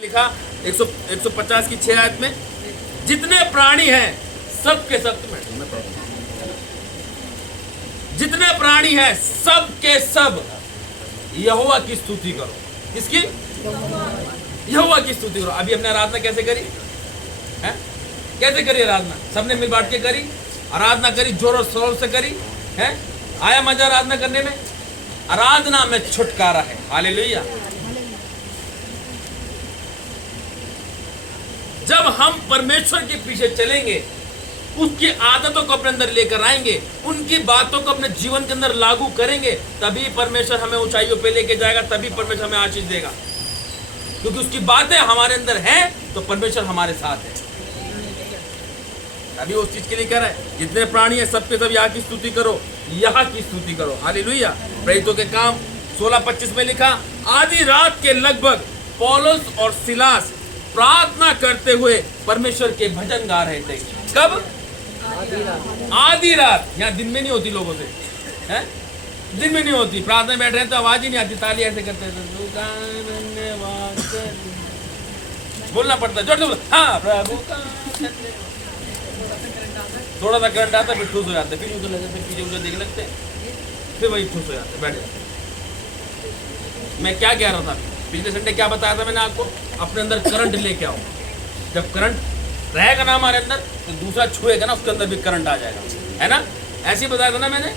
लिखा 150 की 6 आयत में, जितने प्राणी हैं सब के सब, जितने प्राणी हैं सब के सब यहोवा की स्तुति करो। किसकी? यहोवा की स्तुति करो। अभी हमने आराधना कैसे करी है? कैसे करी आराधना? सबने मिल बांट के करी, आराधना करी, जोर और शोर से करी है। आया मजा आराधना करने में? आराधना में छुटकारा है। हालेलुया। जब हम परमेश्वर के पीछे चलेंगे, उसकी आदतों को अपने अंदर लेकर आएंगे, उनकी बातों को अपने जीवन के अंदर लागू करेंगे, तभी परमेश्वर हमें ऊंचाइयों पे लेके जाएगा, तभी परमेश्वर हमें आशीष देगा। क्योंकि उसकी बातें हमारे अंदर हैं तो परमेश्वर हमारे साथ है। अभी उस चीज के लिए कह रहा है, जितने प्राणी हैं सब के सब यहाँ की स्तुति करो, यहाँ की स्तुति करो। हालेलुया। प्रेरितों के काम 16:25 में लिखा, आधी रात के लगभग पौलुस और सिलास प्रार्थना करते हुए परमेश्वर के भजन गा रहे थे। कब? आधी रात। यहाँ दिन में नहीं होती लोगों से, हैं? दिन में नहीं होती। प्रार्थना में बैठ रहे हैं तो आवाज ही नहीं आती, ताली ऐसे करते थे, बोलना पड़ता जोर से, हाँ प्रभु का। थोड़ा सा करंट आता, फिर ठूस हो जाते, फिर यूं तो लगते, फिर पीछे देख लगते, फिर वही ठूस हो जाते, बैठ जाते। मैं क्या कह रहा था पिछले संडे? क्या बताया था मैंने आपको? अपने अंदर करंट लेके आओ। जब करंट रहेगा ना हमारे अंदर, तो दूसरा छुएगा ना, उसके अंदर भी करंट आ जाएगा, है ना? ऐसे ही बताया था ना मैंने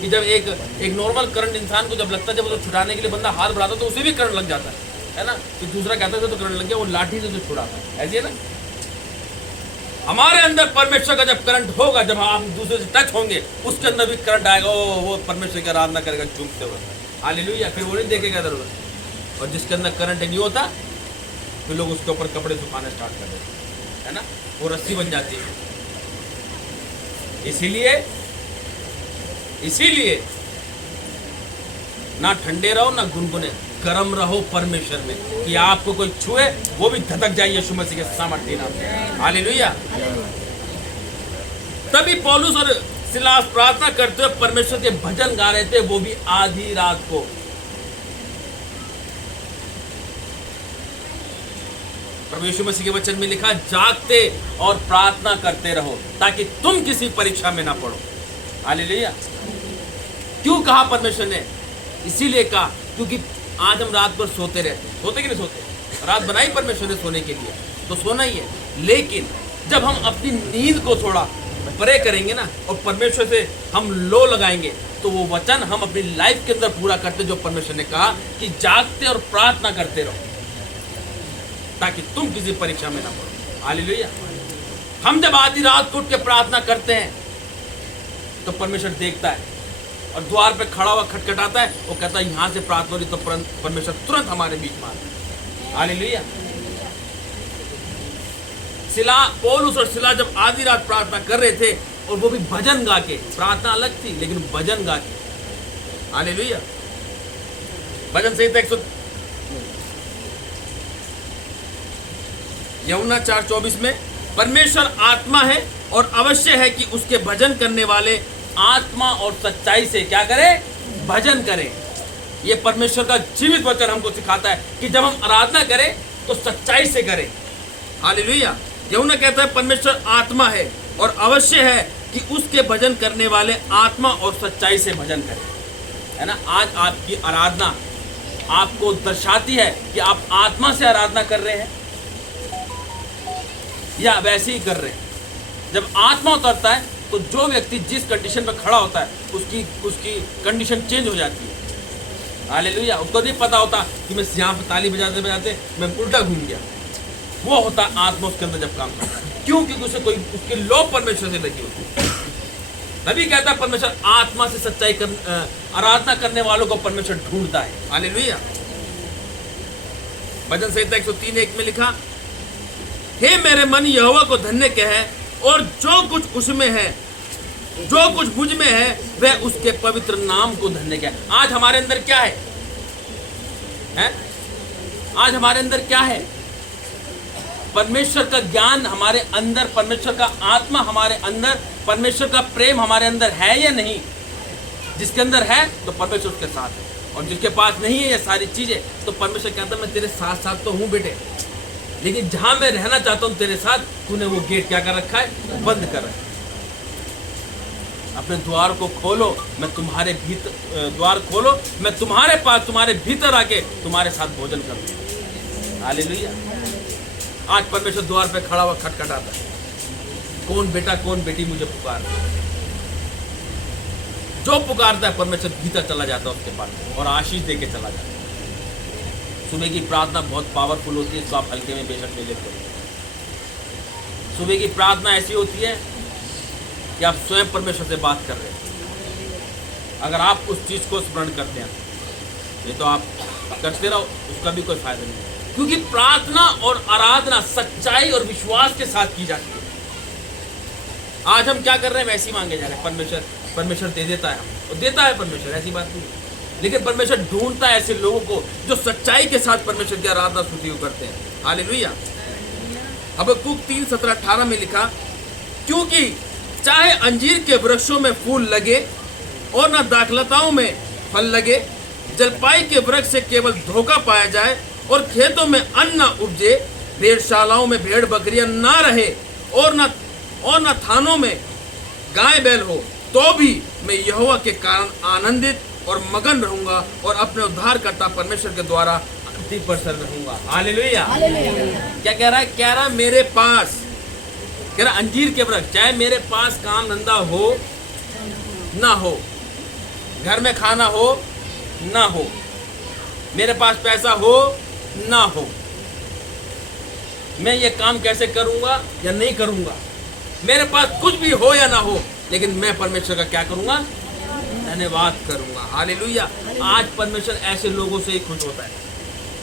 कि जब एक नॉर्मल करंट इंसान को जब लगता है, जब उसको छुड़ाने के लिए बंदा हाथ बढ़ाता है तो उसे भी करंट लग जाता है ना? कि दूसरा कहता है तो करंट लग गया, वो लाठी से तो छुड़ाता है। ऐसे है ना? हमारे अंदर परमेश्वर का जब करंट होगा, जब हम दूसरे से टच होंगे, उसके अंदर भी करंट आएगा। वो परमेश्वर की आराधना करेगा चूमते हुए। हालेलुया। फिर वो नहीं देखेगा इधर उधर। और जिसके अंदर करंट नहीं होता, फिर लोग उसके ऊपर कपड़े सुखाने स्टार्ट कर देते, है ना? वो रस्सी बन जाती है। इसीलिए ना ठंडे रहो ना गुनगुने, गर्म रहो परमेश्वर में, कि आपको कोई छुए वो भी धधक जाए यीशु मसीह के सामर्थ्य नाम से। हालेलुया। तभी पौलुस और सिलास प्रार्थना करते हुए परमेश्वर के भजन गा रहे थे, वो भी आधी रात को। प्रभु यीशु मसीह के वचन में लिखा, जागते और प्रार्थना करते रहो ताकि तुम किसी परीक्षा में ना पड़ो। हालेलुया। क्यों कहा परमेश्वर ने? इसीलिए कहा क्योंकि आज हम रात भर सोते रहते हैं। सोते कि नहीं सोते? रात बनाई परमेश्वर ने सोने के लिए, तो सोना ही है। लेकिन जब हम अपनी नींद को थोड़ा परे करेंगे ना, और परमेश्वर से हम लो लगाएंगे, तो वो वचन हम अपनी लाइफ के अंदर पूरा करते, जो परमेश्वर ने कहा कि जागते और प्रार्थना करते रहो ताकि तुम किसी परीक्षा में ना पड़ो। हालेलुया। हम जब आधी रात को उठ के प्रार्थना करते हैं तो परमेश्वर देखता है और द्वार पे खड़ा हुआ खटखटाता है। वो कहता है यहाँ से प्रार्थना हो रही, तो परमेश्वर तुरंत हमारे बीच में आता है। हालेलुया। पौलुस और सिला जब आधी रात प्रार्थना कर रहे थे, और वो भी भजन गा के, प्रार्थना अलग थी लेकिन भजन गा के। हालेलुया। भजन संहिता यूहन्ना 4:24 में, परमेश्वर आत्मा है और अवश्य है कि उसके भजन करने वाले आत्मा और सच्चाई से क्या करें? भजन करें। ये परमेश्वर का जीवित वचन हमको सिखाता है कि जब हम आराधना करें तो सच्चाई से करें। हालेलुया। यूहन्ना कहता है परमेश्वर आत्मा है और अवश्य है कि उसके भजन करने वाले आत्मा और सच्चाई से भजन करें, है ना? आज आपकी आराधना आपको दर्शाती है कि आप आत्मा से आराधना कर रहे हैं या वैसे ही कर रहे हैं। जब आत्मा उतरता है तो जो व्यक्ति जिस कंडीशन में खड़ा होता है, उसकी कंडीशन चेंज हो जाती है। हालेलुया। उसको नहीं पता होता कि मैं यहाँ पे ताली बजाते बजाते मैं उल्टा घूम गया। वो होता आत्मा उसके अंदर जब काम करता है। क्यों? क्योंकि उसे कोई उसकी लो परमेश्वर से लगी होती है। तभी कहता है परमेश्वर आत्मा से सच्चाई आराधना करने वालों को परमेश्वर ढूंढता है। हालेलुया। भजन संहिता 103:1 में लिखा, हे मेरे मन यहोवा को धन्य कहे, और जो कुछ उसमें है, जो कुछ मुझ में है, वह उसके पवित्र नाम को धन्य कहे। आज हमारे अंदर क्या है? आज हमारे अंदर क्या है? परमेश्वर का ज्ञान हमारे अंदर, परमेश्वर का आत्मा हमारे अंदर, परमेश्वर का प्रेम हमारे अंदर है या नहीं? जिसके अंदर है तो परमेश्वर उसके साथ है, और जिसके पास नहीं है ये सारी चीजें, तो परमेश्वर कहता है मैं तेरे साथ साथ तो हूँ बेटे, लेकिन जहां मैं रहना चाहता हूं तेरे साथ, तूने वो गेट क्या कर रखा है? बंद कर रखा है। अपने द्वार को खोलो, मैं तुम्हारे भीतर, द्वार खोलो, मैं तुम्हारे पास, तुम्हारे भीतर आके तुम्हारे साथ भोजन करूं। हालेलुया। आज परमेश्वर द्वार पे खड़ा हुआ खटखटाता है, कौन बेटा कौन बेटी मुझे पुकार। जो पुकारता है परमेश्वर भीतर चला जाता है उसके पास और आशीष दे के चला जाता है। सुबह की प्रार्थना बहुत पावरफुल होती है, इसको आप हल्के में बेशक ले लेते हो। सुबह की प्रार्थना ऐसी होती है कि आप स्वयं परमेश्वर से बात कर रहे हैं। अगर आप उस चीज़ को स्मरण करते हैं, ये तो आप करते रहो, उसका भी कोई फायदा नहीं, क्योंकि प्रार्थना और आराधना सच्चाई और विश्वास के साथ की जाती है। आज हम क्या कर रहे हैं? वैसे ही मांगे जा रहे हैं। परमेश्वर दे देता है, और देता है परमेश्वर, ऐसी बात नहीं है। लेकिन परमेश्वर ढूंढता है ऐसे लोगों को जो सच्चाई के साथ परमेश्वर की आराधना स्तुति करते हैं। हालेलुया। हबक्कूक 3:17-18 में लिखा, क्योंकि चाहे अंजीर के वृक्षों में फूल लगे और न दाखलताओं में फल लगे, जलपाई के वृक्ष से केवल धोखा पाया जाए और खेतों में अन्न न उपजे, भेड़शालाओं में भेड़ बकरियां ना रहे और न थानों में गाय बैल हो, तो भी मैं यहोवा के कारण आनंदित और मगन रहूंगा और अपने उद्धारकर्ता परमेश्वर के द्वारा अति प्रसन्न रहूंगा। हालेलुया। क्या कह रहा है? कह रहा मेरे पास, कह रहा अंजीर के वृक्ष, चाहे मेरे पास काम धंधा हो ना हो, घर में खाना हो ना हो, मेरे पास पैसा हो ना हो, मैं ये काम कैसे करूंगा या नहीं करूंगा, मेरे पास कुछ भी हो या ना हो, लेकिन मैं परमेश्वर का क्या करूंगा? धन्यवाद करूंगा। हालेलुया। आज परमेश्वर ऐसे लोगों से ही खुश होता है।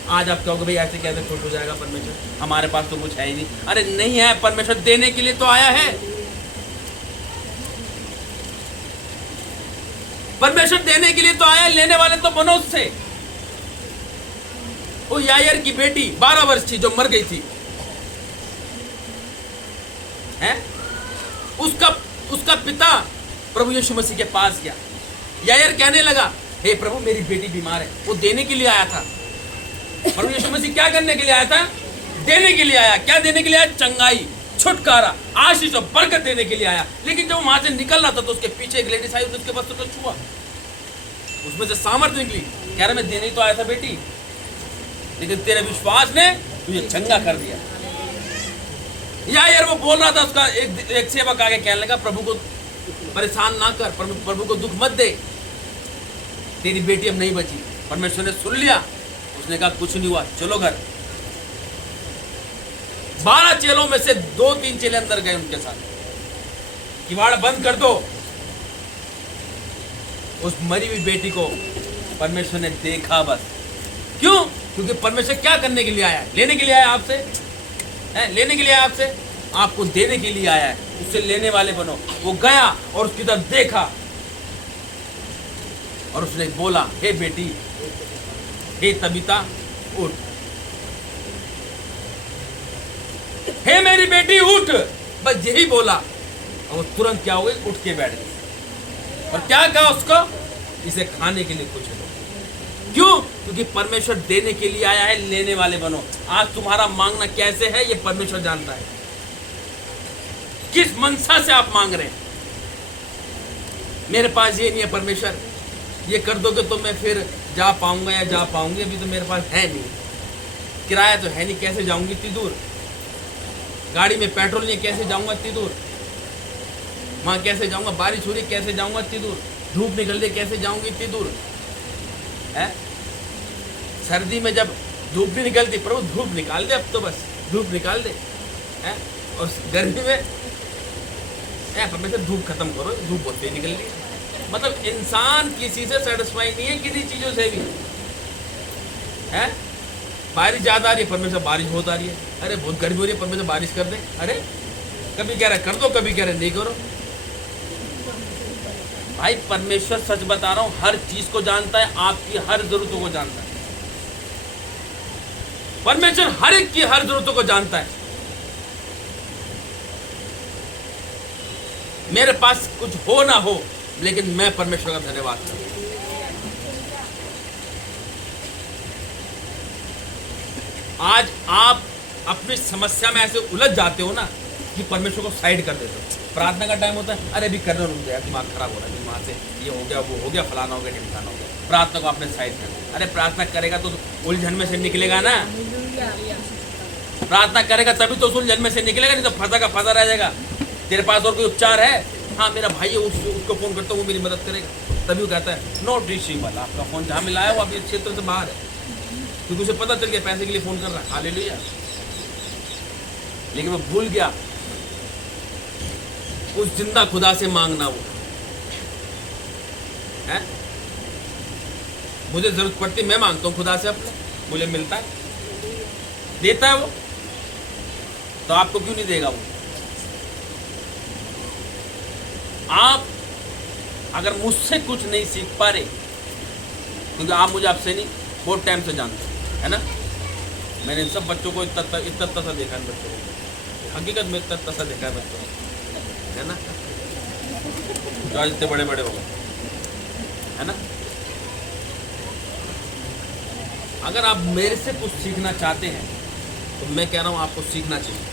आज आप कहोगे भाई ऐसे कैसे खुश हो जाएगा परमेश्वर, हमारे पास तो कुछ है ही नहीं। अरे नहीं है, परमेश्वर देने के लिए तो आया है। परमेश्वर देने के लिए तो आया है, लेने वाले तो बनो उससे। वो यायर की बेटी 12 वर्ष थी जो मर गई थी, है? उसका पिता प्रभु यीशु मसीह के पास गया। यायर कहने लगा, हे प्रभु मेरी बेटी बीमार है। वो देने के लिए आया था। प्रभु यीशु मसीह क्या करने के लिए आया था? देने के लिए आया। क्या देने के लिए आया? चंगाई, छुटकारा, आशीष और बरकत देने के लिए आया। लेकिन जब वहां से निकल रहा था तो उसके पीछे एक लेडीज आई, उसके वस्त्र को छुआ, उसमें से सामर्थ्य निकली। कह रहा मैं देने तो आया था बेटी, लेकिन तेरे विश्वास ने तुझे चंगा कर दिया। यार वो बोल रहा था, उसका एक सेवक आगे कहने लगा, प्रभु को परेशान ना कर, प्रभु को दुख मत दे, तेरी बेटी अब नहीं बची। परमेश्वर ने सुन लिया, उसने कहा कुछ नहीं हुआ, चलो घर। 12 चेलों में से 2-3 चेले अंदर गए उनके साथ, किवाड़ बंद कर दो। उस मरी हुई बेटी को परमेश्वर ने देखा बस। क्यों? क्योंकि परमेश्वर क्या करने के लिए आया है? लेने के लिए आया आपसे, लेने के लिए आया आपसे, आपको देने के लिए आया है। उससे लेने वाले बनो। वो गया और उसकी तरफ देखा और उसने बोला, हे बेटी, हे तबीता उठ, हे मेरी बेटी उठ। बस यही बोला और वो तुरंत क्या हो गई? उठ के बैठ गई। और क्या कहा उसको? इसे खाने के लिए कुछ दो। क्यों? क्योंकि परमेश्वर देने के लिए आया है, लेने वाले बनो। आज तुम्हारा मांगना कैसे है ये परमेश्वर जानता है। किस मनसा से आप मांग रहे हैं? मेरे पास ये नहीं है परमेश्वर, ये कर दोगे तो मैं फिर जा पाऊंगा या जा पाऊंगी, अभी तो मेरे पास है नहीं, किराया तो है नहीं, कैसे जाऊंगी इतनी दूर, गाड़ी में पेट्रोल नहीं, कैसे जाऊंगा इतनी दूर, वहां कैसे जाऊंगा, बारिश हो रही कैसे जाऊंगा इतनी दूर, धूप निकल रही कैसे जाऊंगी इतनी दूर, है? सर्दी में जब धूप भी निकलती, प्रभु धूप निकाल दे, अब तो बस धूप निकाल दे, है? और गर्मी में परमेश्वर धूप खत्म करो, धूप बहुत तेज निकल रही है। मतलब इंसान किसी से सेटिस्फाई नहीं है, किसी चीजों से भी, है? बारिश ज्यादा आ रही है, परमेश्वर बारिश बहुत आ रही है। अरे बहुत गर्मी हो रही है, परमेश्वर बारिश कर दे। अरे कभी कह रहा है कर दो, कभी कह रहे नहीं करो। भाई परमेश्वर सच बता रहा हूं, हर चीज को जानता है, आपकी हर जरूरतों को जानता है। परमेश्वर हर एक की हर जरूरतों को जानता है। मेरे पास कुछ हो ना हो, लेकिन मैं परमेश्वर का धन्यवाद करूं। आज आप अपनी समस्या में ऐसे उलझ जाते हो ना कि परमेश्वर को साइड कर देते हो। प्रार्थना का टाइम होता है, अरे अभी करना रुक गया, दिमाग खराब हो रहा है, दिमाग से ये हो गया, वो हो गया, फलाना हो गया, ढिमकाना हो गया। प्रार्थना को आपने साइड कर दिया। अरे प्रार्थना करेगा तो उलझन में से निकलेगा ना, प्रार्थना करेगा तभी तो उलझन में से निकलेगा, नहीं तो फंसा का फंसा रह जाएगा। तेरे पास और कोई उपचार है? हाँ मेरा भाई है, उसको फोन करता हूँ, वो मेरी मदद करेगा। तभी वो कहता है नॉट रीचेबल, आपका फोन जहाँ मिला है वो आपके क्षेत्र से बाहर है, क्योंकि उसे पता चल गया पैसे के लिए फोन कर रहा है। हालेलुया। लेकिन वो भूल गया उस जिंदा खुदा से मांगना। वो है, मुझे जरूरत पड़ती मैं मांगता हूँ खुदा से अपने, मुझे मिलता है, देता है वो, तो आपको क्यों नहीं देगा वो? आप अगर मुझसे कुछ नहीं सीख पा रहे, क्योंकि आप मुझे आपसे नहीं बहुत टाइम से जानते है ना, मैंने इन सब बच्चों को इतना सा देखा है, बच्चों को हकीकत में इतना सा देखा है बच्चों को, है ना, जो आज इतने बड़े बड़े हो गए, है ना। अगर आप मेरे से कुछ सीखना चाहते हैं तो मैं कह रहा हूं आपको सीखना चाहिए।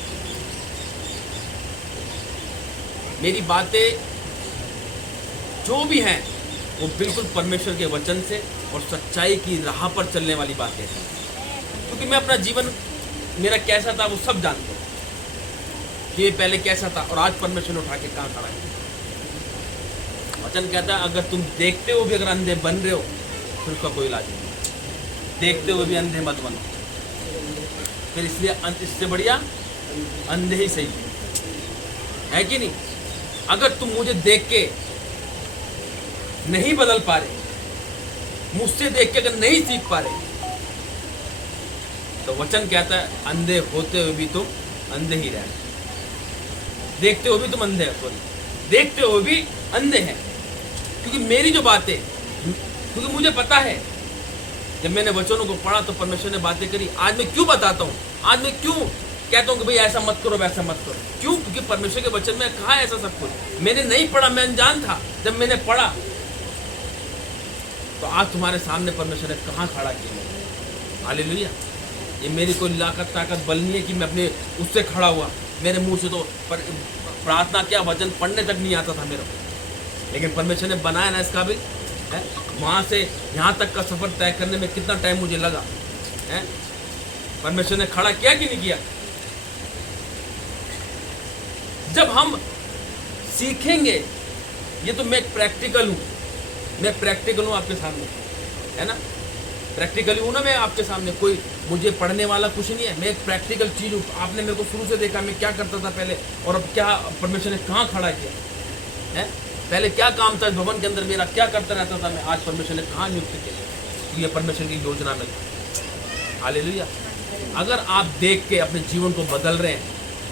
मेरी बातें जो भी हैं वो बिल्कुल परमेश्वर के वचन से और सच्चाई की राह पर चलने वाली बातें हैं, क्योंकि मैं अपना जीवन मेरा कैसा था वो सब जानते हैं कि ये पहले कैसा था और आज परमेश्वर ने उठा के कहाँ खड़ा है। वचन कहता है अगर तुम देखते हो भी अगर अंधे बन रहे हो फिर उसका कोई इलाज नहीं, देखते हुए भी अंधे मत बनो, फिर इसलिए इससे बढ़िया अंधे ही सही है कि नहीं। अगर तुम मुझे देख के नहीं बदल पा रहे, मुझसे देख के अगर नहीं सीख पा रहे, तो वचन कहता है अंधे होते हुए भी तुम अंधे ही रहे, देखते हुए भी तुम अंधे हो, सॉरी देखते हुए भी अंधे हैं। क्योंकि मेरी जो बातें, क्योंकि मुझे पता है जब मैंने वचनों को पढ़ा तो परमेश्वर ने बातें करी। आज मैं क्यों बताता हूँ, आज मैं क्यों कहता हूँ कि भाई ऐसा मत करो वैसा मत करो, क्यों? क्योंकि परमेश्वर के वचन में कहा ऐसा सब कुछ। मैंने नहीं पढ़ा, मैं अनजान था, जब मैंने पढ़ा तो आज तुम्हारे सामने परमेश्वर ने कहाँ खड़ा किया। हालेलुया। ये मेरी कोई लाकत ताकत बल नहीं है कि मैं अपने उससे खड़ा हुआ, मेरे मुंह से तो प्रार्थना क्या वचन पढ़ने तक नहीं आता था मेरे को, लेकिन परमेश्वर ने बनाया ना इस काबिल है। वहाँ से यहाँ तक का सफर तय करने में कितना टाइम मुझे लगा है, परमेश्वर ने खड़ा किया कि नहीं किया। जब हम सीखेंगे, ये तो मैं प्रैक्टिकल हूँ, मैं प्रैक्टिकल हूँ आपके सामने, है ना, प्रैक्टिकल हूँ ना मैं आपके सामने, कोई मुझे पढ़ने वाला कुछ नहीं है, मैं एक प्रैक्टिकल चीज़ हूँ। आपने मेरे को शुरू से देखा मैं क्या करता था पहले, और अब क्या परमेश्वर ने कहाँ खड़ा किया है। पहले क्या काम था इस भवन के अंदर मेरा, क्या करता रहता था मैं, आज परमेश्वर ने कहाँ नियुक्त किया, तो ये परमेश्वर की योजना में। हालेलुया। अगर आप देख के अपने जीवन को बदल रहे हैं,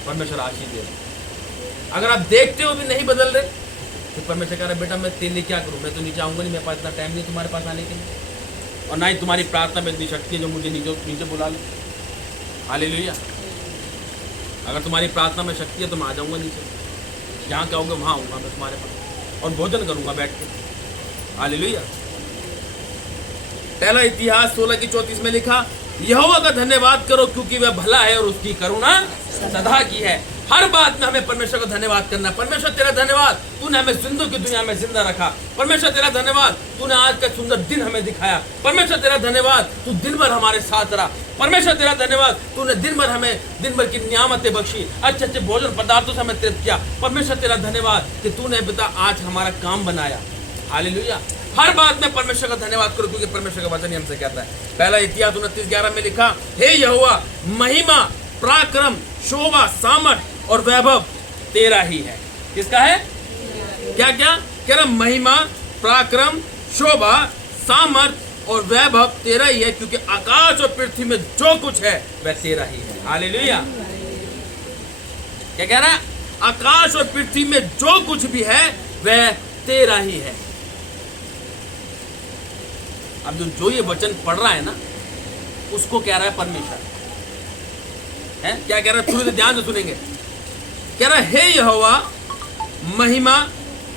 परमेश्वर आशीष दे रहे हैं। अगर आप देखते हो भी नहीं बदल रहे, तो परमेश्वर कह रहा है बेटा मैं तेरे लिए क्या करूँ, मैं तो नीचे आऊँगा नहीं, मेरे पास इतना टाइम नहीं तुम्हारे पास आने के लिए, और ना ही तुम्हारी प्रार्थना में इतनी शक्ति है जो मुझे नीचे बुला लो। हालेलुया। अगर तुम्हारी प्रार्थना में शक्ति है तो मैं आ जाऊँगा नीचे, जहाँ कहोगे वहाँ आऊँगा मैं तुम्हारे पास और भोजन करूँगा बैठ के। हालेलुया। पहला इतिहास 16:34 में लिखा, यहोवा का धन्यवाद करो क्योंकि वह भला है और उसकी करुणा सदा की है। हर बात में हमें परमेश्वर का धन्यवाद करना। परमेश्वर तेरा धन्यवाद, तूने हमें जिंदों की दुनिया में जिंदा रखा। परमेश्वर तेरा धन्यवाद, तूने आज का सुंदर दिन हमें दिखाया। परमेश्वर तेरा धन्यवाद, तू दिन भर हमारे साथ रहा। परमेश्वर तेरा धन्यवाद, तूने दिन भर हमें दिन भर की नियामतें बख्शी, अच्छे अच्छे भोजन पदार्थों से हमें तृप्त किया। परमेश्वर तेरा धन्यवाद कि तूने पिता आज हमारा काम बनाया। हालेलुया। हर बात में परमेश्वर का धन्यवाद करो क्योंकि परमेश्वर का वचन हमसे कहता है। पहला इतिहास 29:11 में लिखा, हे यहोवा महिमा पराक्रम शोभा सामर्थ और वैभव तेरा ही है। किसका है? क्या क्या कह रहा? महिमा पराक्रम शोभा सामर्थ और वैभव तेरा ही है, क्योंकि आकाश और पृथ्वी में जो कुछ है वह तेरा ही है। हालेलुया। क्या कह रहा है? आकाश और पृथ्वी में जो कुछ भी है वह तेरा ही है। अब जो ये वचन पढ़ रहा है ना, उसको कह रहा है परमेश्वर है। क्या कह रहा है? थोड़ी ध्यान से सुनेंगे। कह रहा है, हे यहोवा महिमा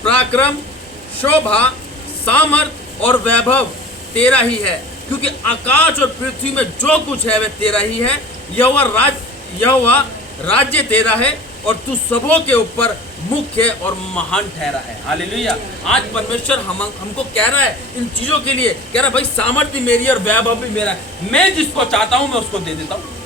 पराक्रम शोभा सामर्थ और वैभव तेरा ही है, क्योंकि आकाश और पृथ्वी में जो कुछ है वह तेरा ही है। यहोवा राज्य तेरा है और तू सबों के ऊपर मुख्य और महान ठहरा है। हालेलुया। आज परमेश्वर हमको कह रहा है इन चीजों के लिए, कह रहा है भाई सामर्थ्य मेरी और वैभव भी मेरा है, मैं जिसको चाहता हूं मैं उसको दे देता हूं।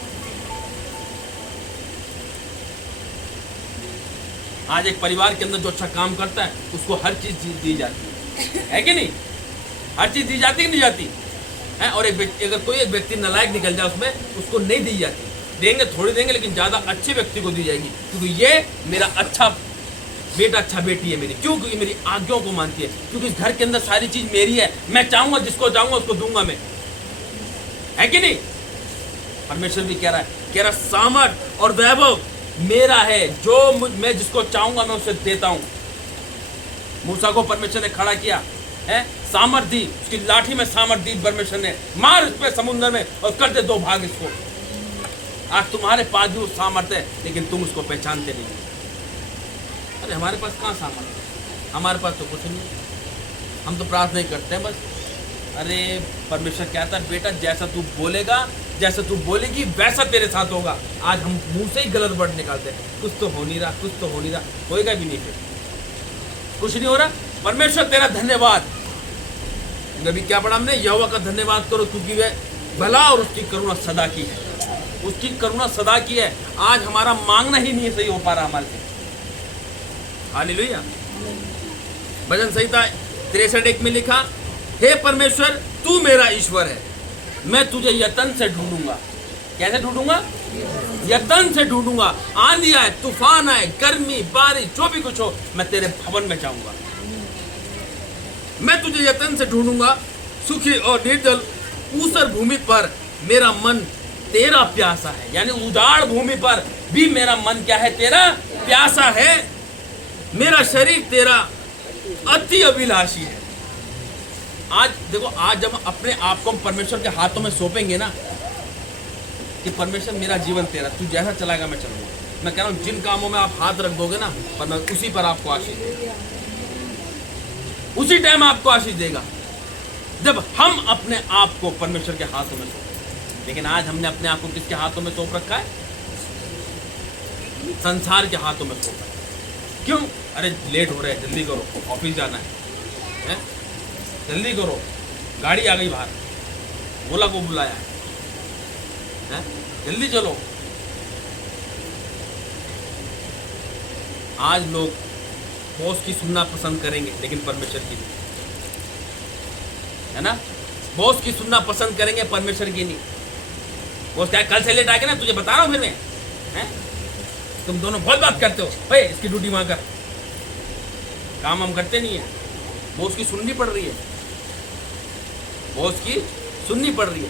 आज एक परिवार के अंदर जो अच्छा काम करता है उसको हर चीज दी जाती है कि नहीं? हर चीज दी जाती कि नहीं जाती है? और अगर कोई एक व्यक्ति नालायक निकल जाए उसमें, उसको नहीं दी जाती। देंगे थोड़ी देंगे, लेकिन ज्यादा अच्छे व्यक्ति को दी जाएगी, क्योंकि ये मेरा अच्छा बेटा अच्छा बेटी है मेरी, क्यों? क्योंकि मेरी आज्ञाओं को मानती है, क्योंकि इस घर के अंदर सारी चीज मेरी है, मैं चाहूंगा जिसको चाहूंगा उसको दूंगा मैं, है कि नहीं? परमेश्वर भी कह रहा है सामर्थ और वैभव मेरा है, जो मैं जिसको चाहूंगा मैं उसे देता हूं। मूसा को परमेश्वर ने खड़ा किया है, सामर्थ दी, उसकी लाठी में सामर्थ दी परमेश्वर ने, मार उस पे समुद्र में और कर दे दो भाग इसको। आज तुम्हारे पास भी वो सामर्थ्य है, लेकिन तुम उसको पहचानते नहीं। अरे हमारे पास कहाँ सामर्थ्य है? हमारे पास तो कुछ नहीं, हम तो प्रार्थना ही करते हैं बस। अरे परमेश्वर कहता है बेटा जैसा तू बोलेगा, जैसा तू बोलेगी वैसा तेरे साथ होगा। आज हम मुंह से ही गलत वर्ड निकालते हैं, कुछ तो हो नहीं रहा, कुछ तो हो नहीं रहा, होएगा भी नहीं, फिर कुछ नहीं हो रहा। परमेश्वर तेरा धन्यवाद। अभी क्या पढ़ा हमने? यहोवा का धन्यवाद करो क्योंकि वह भला और उसकी करुणा सदा की है, उसकी करुणा सदा की है। आज हमारा मांगना ही नहीं सही हो पा रहा हमारे से। हालेलुया। भजन संहिता 63:1 में लिखा, हे परमेश्वर तू मेरा ईश्वर है, मैं तुझे यत्न से ढूंढूंगा। कैसे ढूंढूंगा? यत्न से ढूंढूंगा। आंधी आए, तूफान आए, गर्मी, बारिश, जो भी कुछ हो, मैं तेरे भवन में जाऊंगा। मैं तुझे यत्न से ढूंढूंगा। सूखी और निर्जल ऊसर भूमि पर मेरा मन तेरा प्यासा है, यानी उजाड़ भूमि पर भी मेरा मन क्या है? तेरा प्यासा है। मेरा शरीर तेरा अति अभिलाषी है। आज देखो, आज जब अपने आप को हम परमेश्वर के हाथों में सौंपेंगे ना, कि परमेश्वर मेरा जीवन तेरा, तू जैसा चलाएगा मैं चलूंगा। मैं कह रहा हूं जिन कामों में आप हाथ रख दोगे ना, परमेश्वर उसी पर आपको आशीष देगा, उसी टाइम आपको आशीष देगा, जब हम अपने आप को परमेश्वर के हाथों में सौंपें। लेकिन आज हमने अपने आप को किसके हाथों में सौंप रखा है? संसार के हाथों में सौंपा है। क्यों? अरे लेट हो रहा है, जल्दी करो, ऑफिस जाना है, जल्दी करो, गाड़ी आ गई बाहर, ओला को बुलाया है, जल्दी चलो। आज लोग बॉस की सुनना पसंद करेंगे लेकिन परमेश्वर की नहीं, है ना? बॉस की सुनना पसंद करेंगे, परमेश्वर की नहीं। बॉस क्या कल से लेट आ गया ना, तुझे बता रहा हूं फिर मैं, हैं? तुम दोनों बहुत बात करते हो, भाई इसकी ड्यूटी वहां कर, काम हम करते नहीं है। बॉस की सुननी पड़ रही है, बॉस की सुननी पड़ रही है।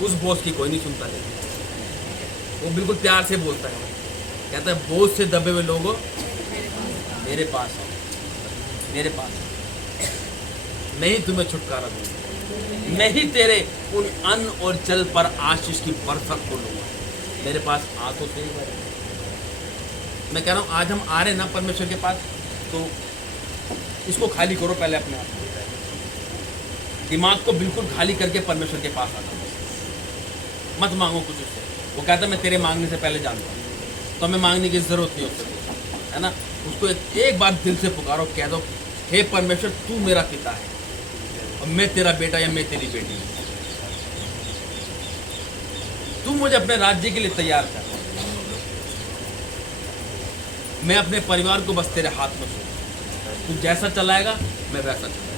उस बॉस की कोई नहीं सुनता, लेकिन वो बिल्कुल प्यार से बोलता है, कहता है बोझ से दबे हुए लोगों मेरे पास आओ, मेरे पास आओ, मैं ही तुम्हें छुटकारा दूंगा, मैं ही तेरे उन अन्न और जल पर आशीष की बरसत खोलूंगा। मेरे पास आ तो सही। मैं कह रहा हूँ आज हम आ रहे ना परमेश्वर के पास, तो इसको खाली करो पहले अपने आप को, दिमाग को बिल्कुल खाली करके परमेश्वर के पास आना, मत मांगो कुछ उससे। वो कहता है मैं तेरे मांगने से पहले जानता हूँ, तो हमें मांगने की जरूरत नहीं होती, है ना? उसको एक बार दिल से पुकारो, कह दो हे परमेश्वर तू मेरा पिता है और मैं तेरा बेटा या मैं तेरी बेटी हूँ, तू मुझे अपने राज्य के लिए तैयार कर, मैं अपने परिवार को बस तेरे हाथ में सौंप, तू जैसा चलाएगा मैं वैसा चलाऊंगा।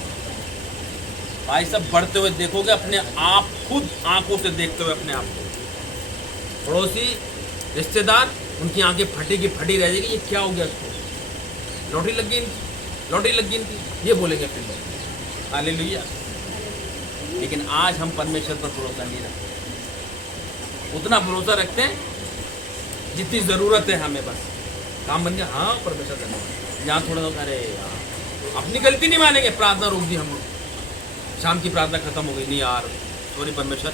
भाई सब बढ़ते हुए देखोगे अपने आप, खुद आंखों से देखते हुए अपने आप को। पड़ोसी, रिश्तेदार, उनकी आंखें फटी की फटी रह जाएगी, ये क्या हो गया इसको, लॉटरी लग गई, लॉटरी लग गई इनकी, ये बोलेंगे फिर लोग। हालेलुया। लेकिन आज हम परमेश्वर पर भरोसा नहीं रखते, उतना भरोसा रखते हैं जितनी ज़रूरत है हमें, बस काम बन गया, हाँ परमेश्वर करना, जहाँ थोड़ा सा अरे यार अपनी गलती नहीं मानेंगे, प्रार्थना रोक दी हम लोग, शाम की प्रार्थना खत्म हो गई, नहीं यार सॉरी परमेश्वर।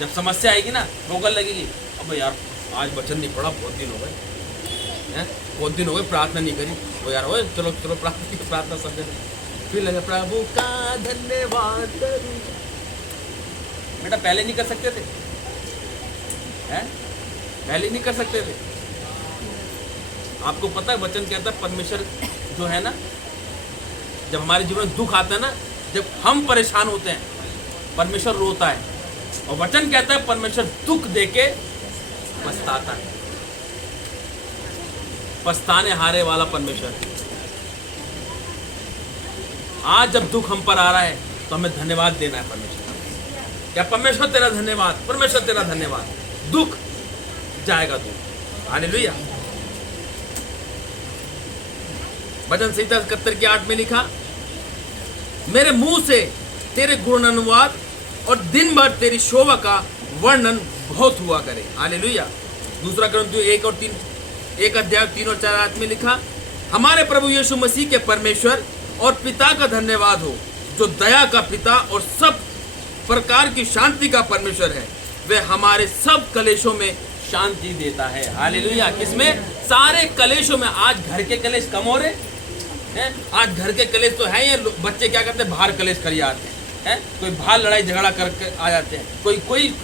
जब समस्या आएगी ना रोकन लगेगी, अब यार आज वचन नहीं पड़ा, बहुत दिन हो गए हैं, बहुत दिन हो गए प्रार्थना नहीं करी, वो यार वो चलो चलो प्रार्थना सब दिन, फिर लगे प्रभु का धन्यवाद करूं, बेटा पहले नहीं कर सकते थे? हैं? पहले नहीं कर सकते थे? आपको पता है वचन कहता है परमेश्वर जो है ना, जब हमारे जीवन में दुख आता है ना, जब हम परेशान होते हैं, परमेश्वर रोता है, और वचन कहता है परमेश्वर दुख देके पछताता है। पछताने हारे वाला परमेश्वर। आज जब दुख हम पर आ रहा है तो हमें धन्यवाद देना है परमेश्वर। क्या परमेश्वर तेरा धन्यवाद, परमेश्वर तेरा धन्यवाद। दुख जाएगा दूर। हालेलुया। भजन संहिता 71 की 8 में लिखा, मेरे मुंह से तेरे गुणानुवाद और दिन भर तेरी शोभा का वर्णन बहुत हुआ करे। हालेलुया। दूसरा कुरिन्थियों 1 अध्याय 3 और 4 आयत में लिखा, हमारे प्रभु यीशु मसीह के परमेश्वर और पिता का धन्यवाद हो, जो दया का पिता और सब प्रकार की शांति का परमेश्वर है। वह हमारे सब कलेशों में शांति देता है। हालेलुया। किसमें? सारे कलेशों में। आज घर के कलेश कम हो रहे हैं। आज घर के कलेश तो है, ये बच्चे क्या करते हैं, बाहर कलेश करी आते हैं। कोई बाहर लड़ाई झगड़ा करके आ जाते हैं, कोई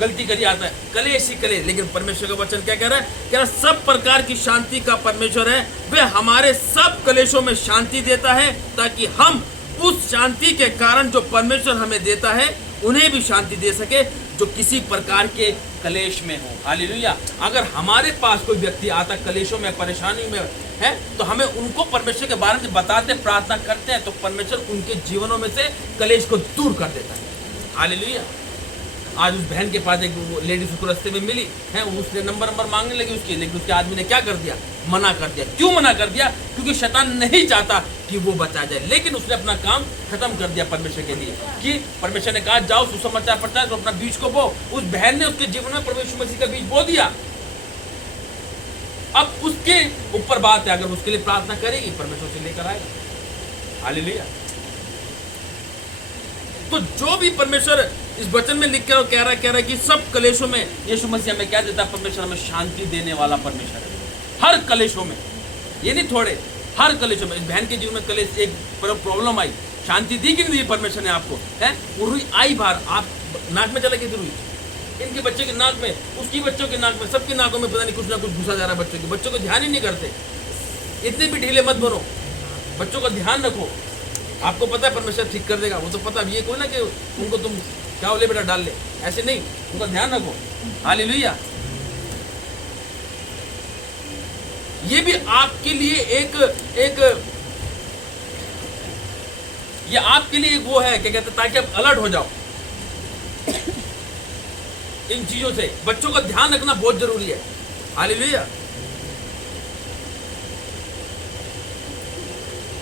गलती करी आता है, कलेश ही कलेश। लेकिन परमेश्वर का वचन क्या कह रहा है? कह रहा सब प्रकार की शांति का परमेश्वर है, वह हमारे सब कलेशों में शांति देता है, ताकि हम उस शांति के कारण जो परमेश्वर हमें देता है उन्हें भी शांति दे सके, जो किसी प्रकार के कलेश में हो। हालेलुया। अगर हमारे पास कोई व्यक्ति आता कलेशों में, परेशानी में है, तो हमें उनको परमेश्वर के बारे में बताते, प्रार्थना करते हैं, तो परमेश्वर उनके जीवनों में से कलेश को दूर कर देता है। हालेलुया। आज उस बहन के पास एक लेडीज उसको रास्ते में मिली है, उसने नंबर मांगने लगी उसकी, लेकिन उसके आदमी ने क्या कर दिया? मना कर दिया। क्यों मना कर दिया? क्योंकि शैतान नहीं चाहता कि वो बचा जाए, लेकिन उसने अपना काम खत्म कर दिया परमेश्वर के लिए। कि परमेश्वर ने कहा जाओ सुसमाचार प्रचार, तो अपना बीज को बो। उस बहन ने उसके जीवन में परमेश्वर मसीह का बीज बो दिया। अब उसके ऊपर बात है, अगर उसके लिए प्रार्थना करेगी परमेश्वर से लेकर आएगा। हालेलुया। तो जो भी परमेश्वर इस वचन में लिख कर कह रहा है कि सब कलेशों में यीशु मसीह हमें क्या देता है? परमेश्वर हमें शांति देने वाला परमेश्वर है। हर कलेशों में, ये नहीं थोड़े, हर कलेशों में। इस बहन के जीवन में कलेश, एक प्रॉब्लम आई, शांति दी कि नहीं दी परमेश्वर ने आपको? है वो रुई आई बाहर, आप नाक में चला गई थी रुई, इनके बच्चे के नाक में, उसकी बच्चों के नाक में, सबकी नाकों में पता नहीं कुछ ना कुछ घुसा जा रहा है। बच्चों को ध्यान ही नहीं करते। इतने भी ढीले मत बनो, बच्चों का ध्यान रखो। आपको पता है परमेश्वर ठीक कर देगा, वो तो पता। ये कोई ना कि उनको तुम क्या बोले बेटा डाल ले, ऐसे नहीं, उनका ध्यान रखो। हालेलुया। ये भी आपके लिए ये आपके लिए एक वो है, क्या कहते हैं, ताकि आप अलर्ट हो जाओ इन चीजों से। बच्चों का ध्यान रखना बहुत जरूरी है। हालेलुया।